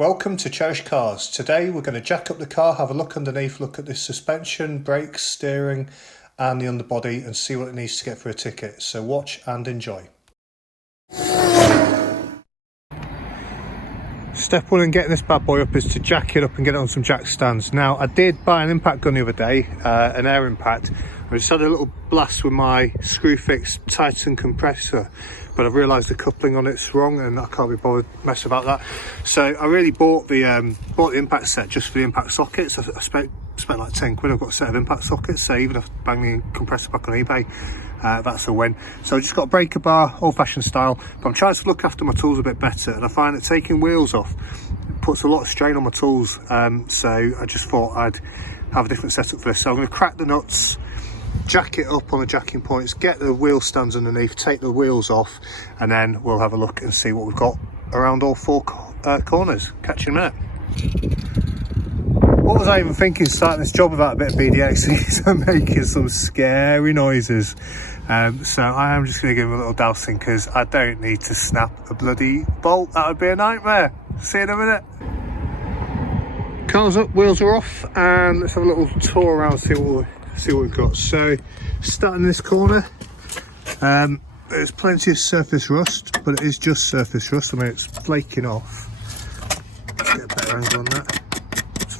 Welcome to Cherish Cars. Today we're going to jack up the car, have a look underneath, look at the suspension, brakes, steering and the underbody and see what it needs to get for a ticket. So watch and enjoy. Step one in getting this bad boy up is to jack it up and get it on some jack stands. Now I did buy an impact gun the other day, an air impact. I just had a little blast with my screw fix Titan compressor, but I've realised the coupling on it's wrong and I can't be bothered mess about that. So I really bought the impact set just for the impact sockets. I spent like 10 quid. I've got a set of impact sockets, so even if I bang the compressor back on eBay, that's a win. So I just got a breaker bar, old-fashioned style, but I'm trying to look after my tools a bit better, and I find that taking wheels off puts a lot of strain on my tools. So I just thought I'd have a different setup for this. So I'm going to crack the nuts, jack it up on the jacking points, get the wheel stands underneath, take the wheels off, and then we'll have a look and see what we've got around all four corners. Catch you in a minute. What was I even thinking starting this job without a bit of BDX? These are making some scary noises. So I am just going to give them a little dousing because I don't need to snap a bloody bolt. That would be a nightmare. See you in a minute. Car's up, wheels are off, and let's have a little tour around, see what we've got. So starting in this corner, there's plenty of surface rust, but it is just surface rust. I mean, it's flaking off. Get a better angle on that.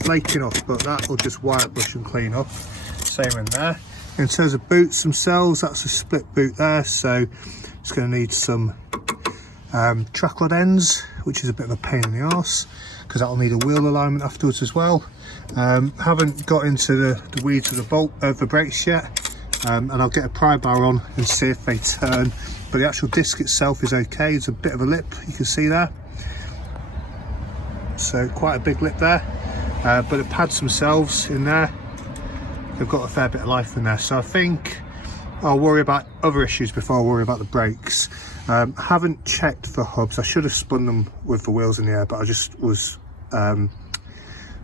Flaking off, but that will just white brush and clean up. Same in there. In terms of boots themselves, that's a split boot there, so it's going to need some track rod ends, which is a bit of a pain in the arse because that'll need a wheel alignment afterwards as well. Haven't got into the weeds of the brakes yet, and I'll get a pry bar on and see if they turn, but the actual disc itself is okay. It's a bit of a lip, you can see there, so quite a big lip there. But the pads themselves in there, they've got a fair bit of life in there, so I think I'll worry about other issues before I worry about the brakes. Haven't checked for hubs. I should have spun them with the wheels in the air, but I just was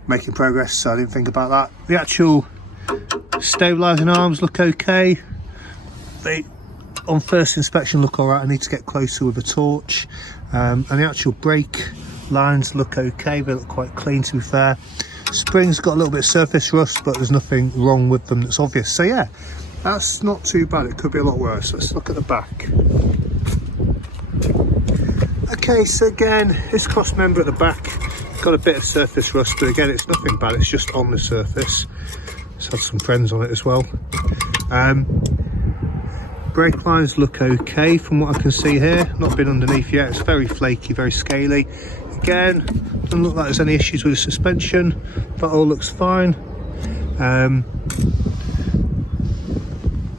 making progress, so I didn't think about that. The actual stabilising arms look okay. They on first inspection look all right. I need to get closer with a torch, and the actual brake lines look okay. They look quite clean, to be fair. Springs got a little bit of surface rust, but there's nothing wrong with them that's obvious. So yeah, that's not too bad. It could be a lot worse. Let's look at the back. Okay, so again, this cross member at the back got a bit of surface rust, but again, it's nothing bad. It's just on the surface. It's had some friends on it as well. Brake lines look okay from what I can see here. Not been underneath yet. It's very flaky, very scaly. Again, doesn't look like there's any issues with the suspension. That all looks fine.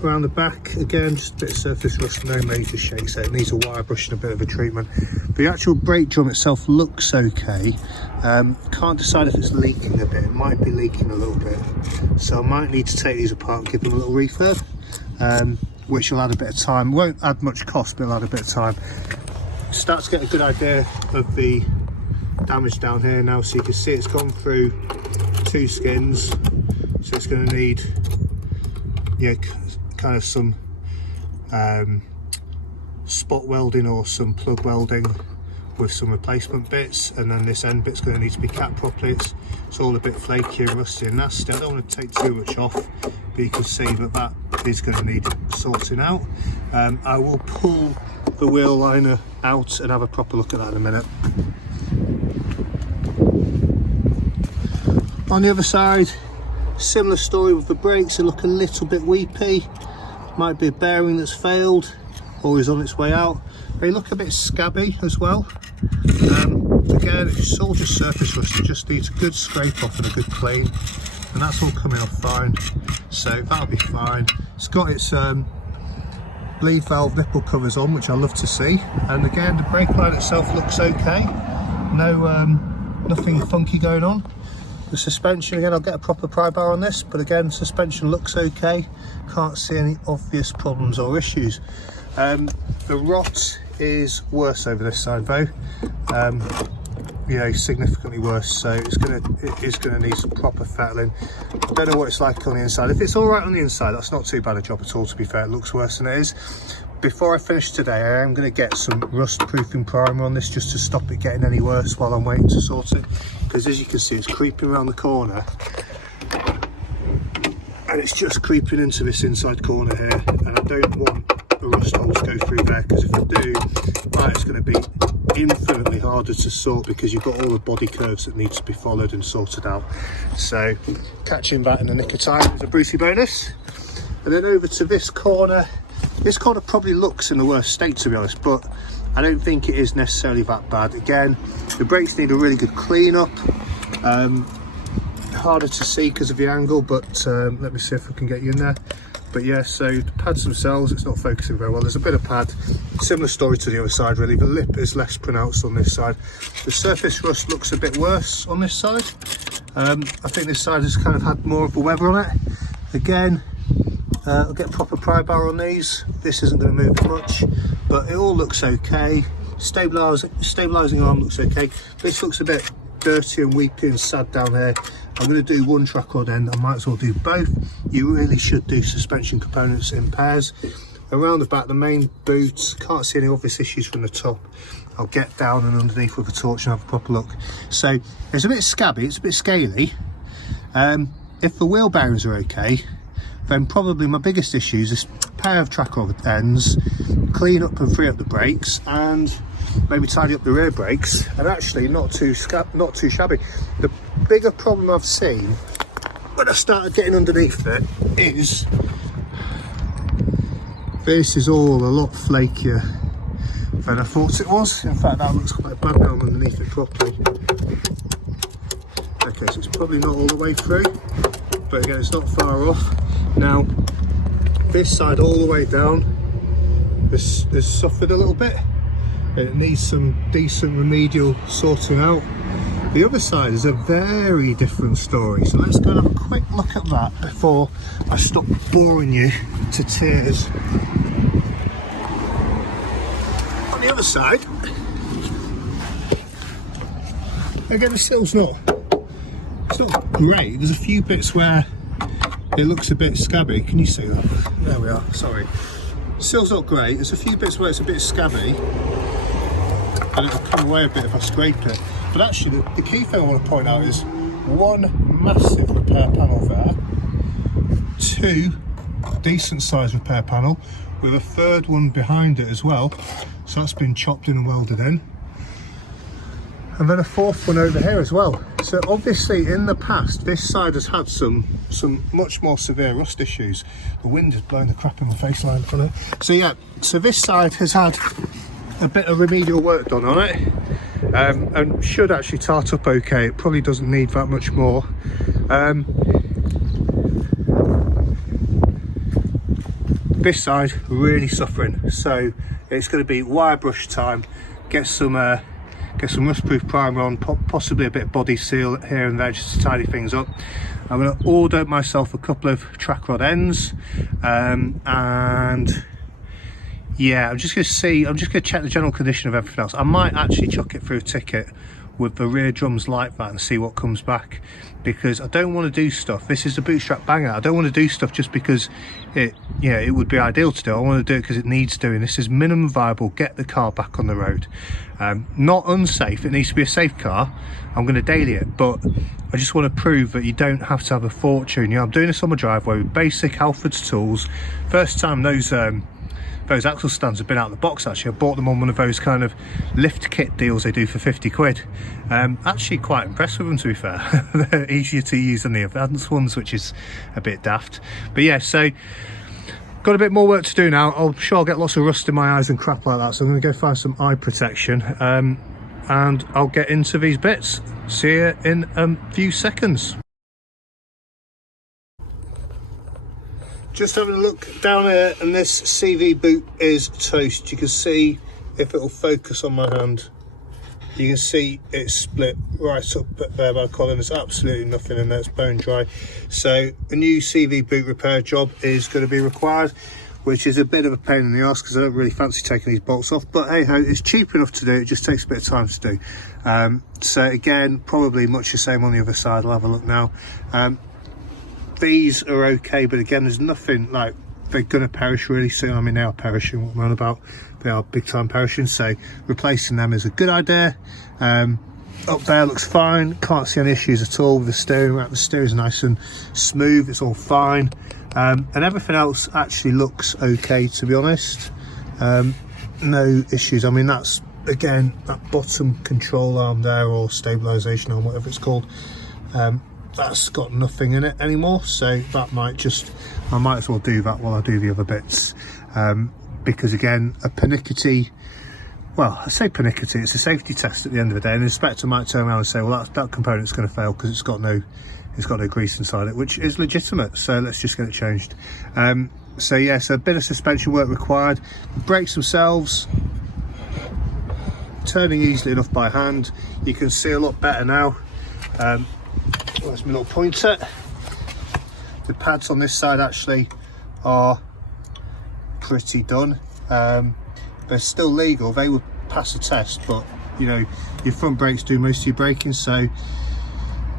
Around the back, again, just a bit of surface rust, no major shakes there. It needs a wire brush and a bit of a treatment. The actual brake drum itself looks okay. Can't decide if it's leaking a bit. It might be leaking a little bit. So I might need to take these apart and give them a little refurb, which will add a bit of time. Won't add much cost, but it'll add a bit of time. Start to get a good idea of the damage down here now, so you can see it's gone through two skins, so it's going to need, yeah, kind of some spot welding or some plug welding with some replacement bits, and then this end bit's going to need to be capped properly. It's all a bit flaky and rusty and nasty. I don't want to take too much off, but you can see that is going to need sorting out. I will pull the wheel liner out and have a proper look at that in a minute. On the other side, similar story with the brakes. They look a little bit weepy. Might be a bearing that's failed or is on its way out. They look a bit scabby as well. Again, it's all just surface rust. It just needs a good scrape off and a good clean, and that's all coming off fine, so that'll be fine. It's got its bleed valve nipple covers on, which I love to see, and again, the brake line itself looks okay. No, nothing funky going on. The suspension, again, I'll get a proper pry bar on this, but again, suspension looks okay. Can't see any obvious problems or issues. The rot is worse over this side though. you know, significantly worse, so it is gonna need some proper fettling. I don't know what it's like on the inside. If it's all right on the inside, that's not too bad a job at all, to be fair. It looks worse than it is. Before I finish today, I am going to get some rust proofing primer on this just to stop it getting any worse while I'm waiting to sort it, because as you can see, it's creeping around the corner and it's just creeping into this inside corner here, and I don't want the rust hole to go through there, because if I do, right, it's going to be infinitely harder to sort, because you've got all the body curves that need to be followed and sorted out. So catching that in the nick of time is a Brucey bonus. And then over to this corner. This corner probably looks in the worst state, to be honest, but I don't think it is necessarily that bad. Again, the brakes need a really good clean up. Harder to see because of the angle, but let me see if I can get you in there. But yeah, so the pads themselves, it's not focusing very well. There's a bit of pad, similar story to the other side really. The lip is less pronounced on this side. The surface rust looks a bit worse on this side. I think this side has kind of had more of the weather on it. Again, I'll get proper pry bar on these. This isn't going to move much, but it all looks okay. Stabilising arm looks okay. This looks a bit dirty and weepy and sad down here. I'm going to do one track rod end. I might as well do both. You really should do suspension components in pairs. Around the back, the main boot, can't see any obvious issues from the top. I'll get down and underneath with a torch and have a proper look. So it's a bit scabby, it's a bit scaly. If the wheel bearings are okay, then probably my biggest issues is a pair of track rod ends, clean up and free up the brakes, and maybe tidy up the rear brakes, and actually not too shabby. The bigger problem I've seen when I started getting underneath it is this is all a lot flakier than I thought it was. In fact, that looks quite bad now I'm underneath it properly. Okay, so it's probably not all the way through, but again, it's not far off. Now, this side all the way down, this has suffered a little bit. It needs some decent remedial sorting out. The other side is a very different story, so let's go and have a quick look at that before I stop boring you to tears. On the other side, again, the sill's it's not great. There's a few bits where it looks a bit scabby. Can you see that? There we are, sorry. Sill's not great. There's a few bits where it's a bit scabby and it'll come away a bit if I scrape it. But actually, the key thing I want to point out is one massive repair panel there, two decent sized repair panel with a third one behind it as well. So that's been chopped in and welded in. And then a fourth one over here as well. So obviously in the past, this side has had some much more severe rust issues. The wind is blowing the crap in my face line from it. So yeah, so this side has had a bit of remedial work done on it, and should actually tart up okay. It probably doesn't need that much more. This side really suffering, so it's going to be wire brush time. Get some rust-proof primer on, possibly a bit of body seal here and there just to tidy things up. I'm going to order myself a couple of track rod ends, and yeah, I'm just going to check the general condition of everything else. I might actually chuck it through a ticket with the rear drums like that and see what comes back, because I don't want to do stuff. This is a Bootstrap Banger. I don't want to do stuff just because it would be ideal to do. I want to do it because it needs doing. This is minimum viable, get the car back on the road. Not unsafe, it needs to be a safe car. I'm going to daily it, but I just want to prove that you don't have to have a fortune. You know, I'm doing this on my driveway with basic Halford's tools. First time those axle stands have been out of the box. Actually, I bought them on one of those kind of lift kit deals they do for 50 quid. Actually quite impressed with them, to be fair. They're easier to use than the advanced ones, which is a bit daft. But yeah, so got a bit more work to do now. I'm sure I'll get lots of rust in my eyes and crap like that, so I'm going to go find some eye protection, and I'll get into these bits. See you in a few seconds. Just having a look down here, and this CV boot is toast. You can see, if it will focus on my hand, you can see it's split right up there by the collar. There's absolutely nothing in there, it's bone dry. So a new CV boot repair job is going to be required. which is a bit of a pain in the arse because I don't really fancy taking these bolts off, but hey ho, it's cheap enough to do. It just takes a bit of time to do. So again, probably much the same on the other side. I'll have a look now. These are okay, but again, there's nothing like they're gonna perish really soon. I mean, they are perishing, what I'm on about. They are big time perishing, so replacing them is a good idea. Up there looks fine, can't see any issues at all with the steering rack. The steering is nice and smooth, it's all fine. And everything else actually looks okay, to be honest. No issues. I mean, that's again that bottom control arm there, or stabilization arm, whatever it's called, that's got nothing in it anymore, so that I might as well do that while I do the other bits, because again, a pernickety, well, I say pernickety, it's a safety test at the end of the day, and the inspector might turn around and say, well, that component's going to fail because it's got no grease inside it, which is legitimate, so let's just get it changed. So yeah, so a bit of suspension work required. The brakes themselves, turning easily enough by hand. You can see a lot better now. Where's my little pointer? The pads on this side actually are pretty done. They're still legal, they would pass a test, but you know, your front brakes do most of your braking, so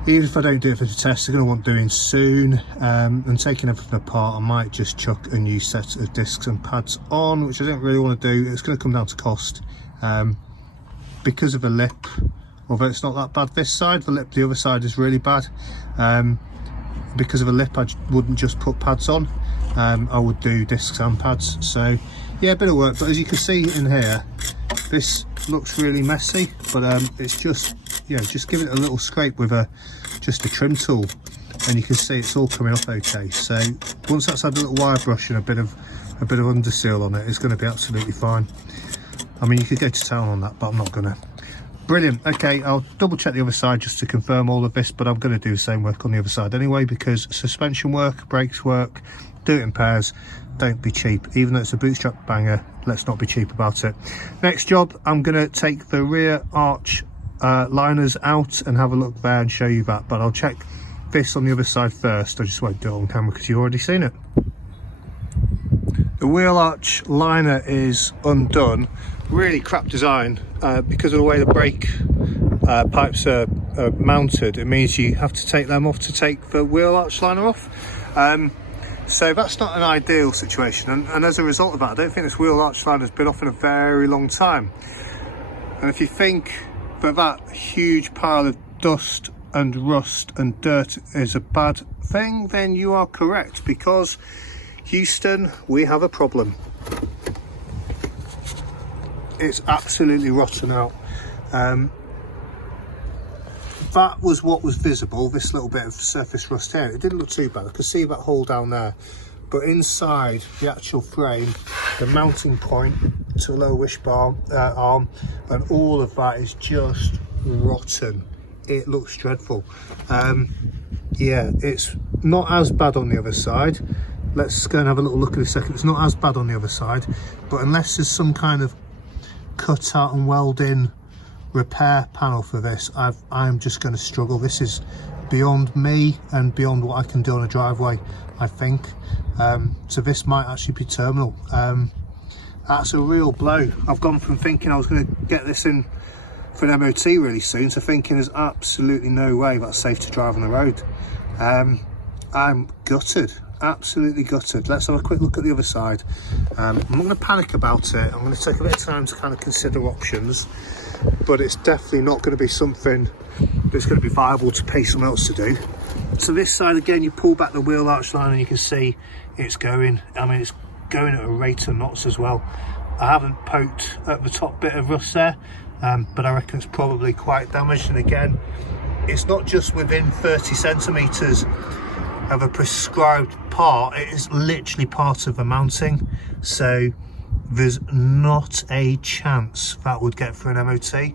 even if I don't do it for the test, they're going to want doing soon. And taking everything apart, I might just chuck a new set of discs and pads on, which I don't really want to do. It's going to come down to cost. Because of the lip, although it's not that bad this side, the lip the other side is really bad. Because of a lip, I wouldn't just put pads on. I would do discs and pads. So yeah, a bit of work, but as you can see in here, this looks really messy, but it's just, you know, just give it a little scrape with just a trim tool, and you can see it's all coming off okay. So once that's had a little wire brush and a bit of underseal on it, it's going to be absolutely fine. I mean, you could go to town on that, but I'm not gonna. Brilliant. Okay, I'll double check the other side just to confirm all of this, but I'm going to do the same work on the other side anyway, because suspension work, brakes work, do it in pairs. Don't be cheap. Even though it's a Bootstrap Banger, let's not be cheap about it. Next job, I'm going to take the rear arch liners out and have a look there and show you that, but I'll check this on the other side first. I just won't do it on camera because you've already seen it. The wheel arch liner is undone. Really crap design, because of the way the brake pipes are mounted. It means you have to take them off to take the wheel arch liner off. So that's not an ideal situation, and as a result of that, I don't think this wheel arch liner has been off in a very long time. And if you think that huge pile of dust and rust and dirt is a bad thing, then you are correct, because Houston, we have a problem. It's absolutely rotten out. That was what was visible, this little bit of surface rust here. It didn't look too bad. I could see that hole down there, but inside the actual frame, the mounting point to the lower wishbar arm, and all of that is just rotten. It looks dreadful. Yeah, it's not as bad on the other side. Let's go and have a little look in a second. It's not as bad on the other side, but unless there's some kind of cut out and weld in repair panel for this, I'm just going to struggle. This is beyond me and beyond what I can do on a driveway, I think. So this might actually be terminal. That's a real blow. I've gone from thinking I was going to get this in for an MOT really soon to thinking there's absolutely no way that's safe to drive on the road. I'm gutted, absolutely gutted. Let's have a quick look at the other side. I'm not going to panic about it. I'm going to take a bit of time to kind of consider options, but it's definitely not going to be something that's going to be viable to pay someone else to do. So this side again, you pull back the wheel arch line and you can see it's going. I mean, it's going at a rate of knots as well. I haven't poked at the top bit of rust there, but I reckon it's probably quite damaged. And again, it's not just within 30 centimetres of a prescribed part, it is literally part of the mounting, so there's not a chance that would get for an MOT.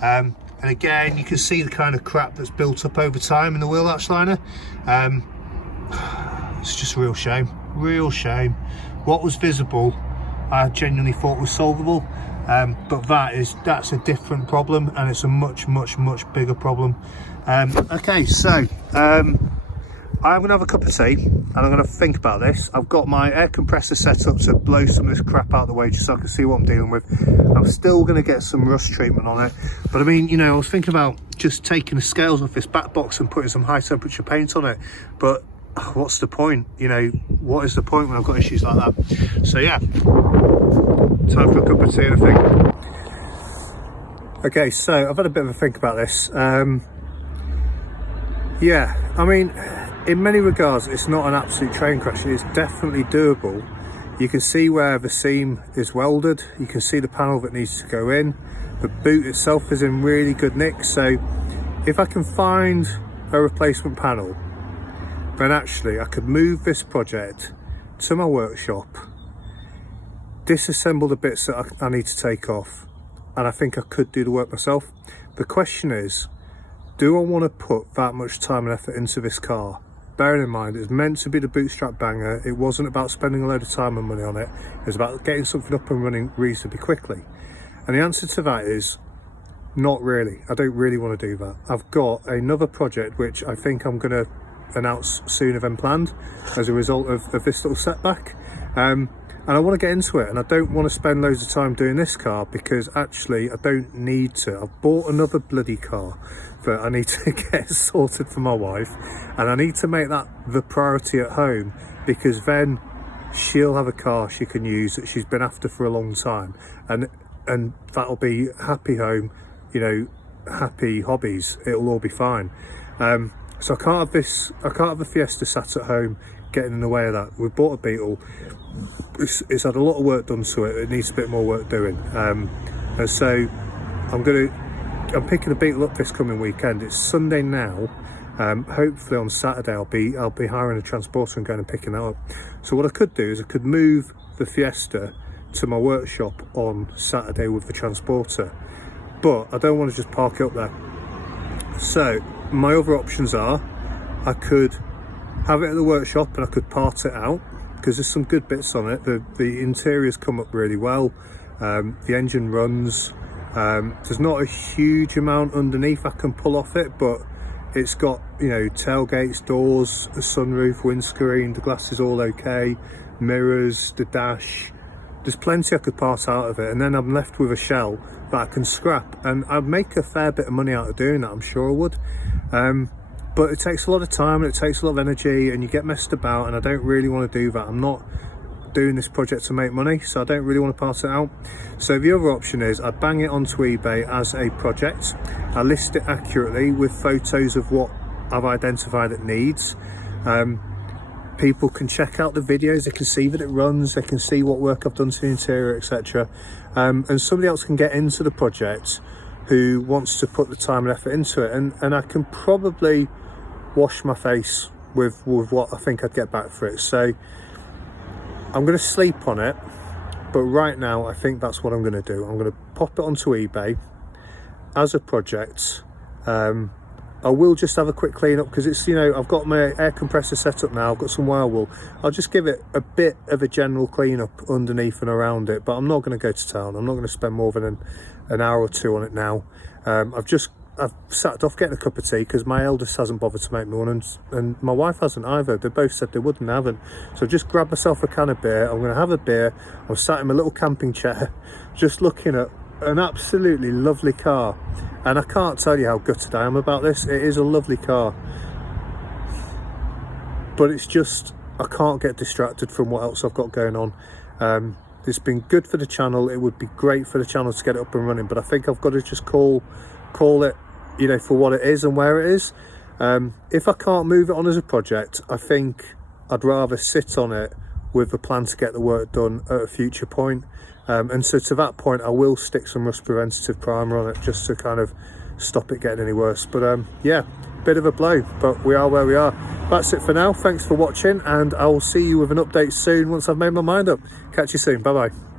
And again, you can see the kind of crap that's built up over time in the wheel arch liner. It's just a real shame, real shame. What was visible I genuinely thought was solvable, but that's a different problem, and it's a much bigger problem. Okay, so I'm going to have a cup of tea and I'm going to think about this. I've got my air compressor set up to blow some of this crap out of the way just so I can see what I'm dealing with. I'm still going to get some rust treatment on it. But I mean, you know, I was thinking about just taking the scales off this back box and putting some high temperature paint on it. But what's the point? You know, what is the point when I've got issues like that? So yeah, time for a cup of tea and a think. Okay, so I've had a bit of a think about this. Yeah, I mean, in many regards, it's not an absolute train crash. It's definitely doable. You can see where the seam is welded. You can see the panel that needs to go in. The boot itself is in really good nick. So if I can find a replacement panel, then actually I could move this project to my workshop, disassemble the bits that I need to take off, and I think I could do the work myself. The question is, do I want to put that much time and effort into this car? Bearing in mind, it's meant to be the Bootstrap Banger. It wasn't about spending a load of time and money on it. It was about getting something up and running reasonably quickly. And the answer to that is not really. I don't really want to do that. I've got another project which I think I'm going to announce sooner than planned as a result of this little setback. And I want to get into it, and I don't want to spend loads of time doing this car because actually I don't need to. I've bought another bloody car that I need to get sorted for my wife, and I need to make that the priority at home because then she'll have a car she can use that she's been after for a long time, and that'll be happy home, you know, happy hobbies. It'll all be fine. So I can't have the Fiesta sat at home getting in the way of that. We've bought a Beetle. It's had a lot of work done to it. It needs a bit more work doing. And so I'm picking the Beetle up this coming weekend. It's Sunday now. Hopefully on Saturday I'll be hiring a transporter and going and picking that up. So what I could do is I could move the Fiesta to my workshop on Saturday with the transporter, but I don't want to just park it up there. So my other options are I could have it at the workshop and I could part it out because there's some good bits on it. The interior's come up really well. The engine runs. There's not a huge amount underneath I can pull off it, but it's got, you know, tailgates, doors, a sunroof, windscreen, the glass is all okay, mirrors, the dash. There's plenty I could part out of it, and then I'm left with a shell that I can scrap, and I'd make a fair bit of money out of doing that, I'm sure I would. But it takes a lot of time and it takes a lot of energy, and you get messed about, and I don't really want to do that. I'm not doing this project to make money, so I don't really want to part it out. So the other option is I bang it onto eBay as a project. I list it accurately with photos of what I've identified it needs. People can check out the videos, they can see that it runs, they can see what work I've done to the interior, etc. And somebody else can get into the project who wants to put the time and effort into it, and I can probably wash my face with what I think I'd get back for it. So I'm going to sleep on it, but right now I think that's what I'm going to do. I'm going to pop it onto eBay as a project. I will just have a quick clean up because it's, you know, I've got my air compressor set up now, I've got some wire wool. I'll just give it a bit of a general clean up underneath and around it, but I'm not going to go to town. I'm not going to spend more than an hour or two on it now. I've sat off getting a cup of tea because my eldest hasn't bothered to make me one, and my wife hasn't either. They both said they wouldn't, haven't. So I've just grabbed myself a can of beer. I'm going to have a beer. I'm sat in my little camping chair just looking at an absolutely lovely car, and I can't tell you how gutted I am about this. It is a lovely car, but it's just I can't get distracted from what else I've got going on. It's been good for the channel. It would be great for the channel to get it up and running, but I think I've got to just call it, you know, for what it is and where it is. If I can't move it on as a project, I think I'd rather sit on it with a plan to get the work done at a future point. And so to that point I will stick some rust preventative primer on it just to kind of stop it getting any worse. But yeah, bit of a blow, but we are where we are. That's it for now. Thanks for watching, and I will see you with an update soon once I've made my mind up. Catch you soon. Bye bye.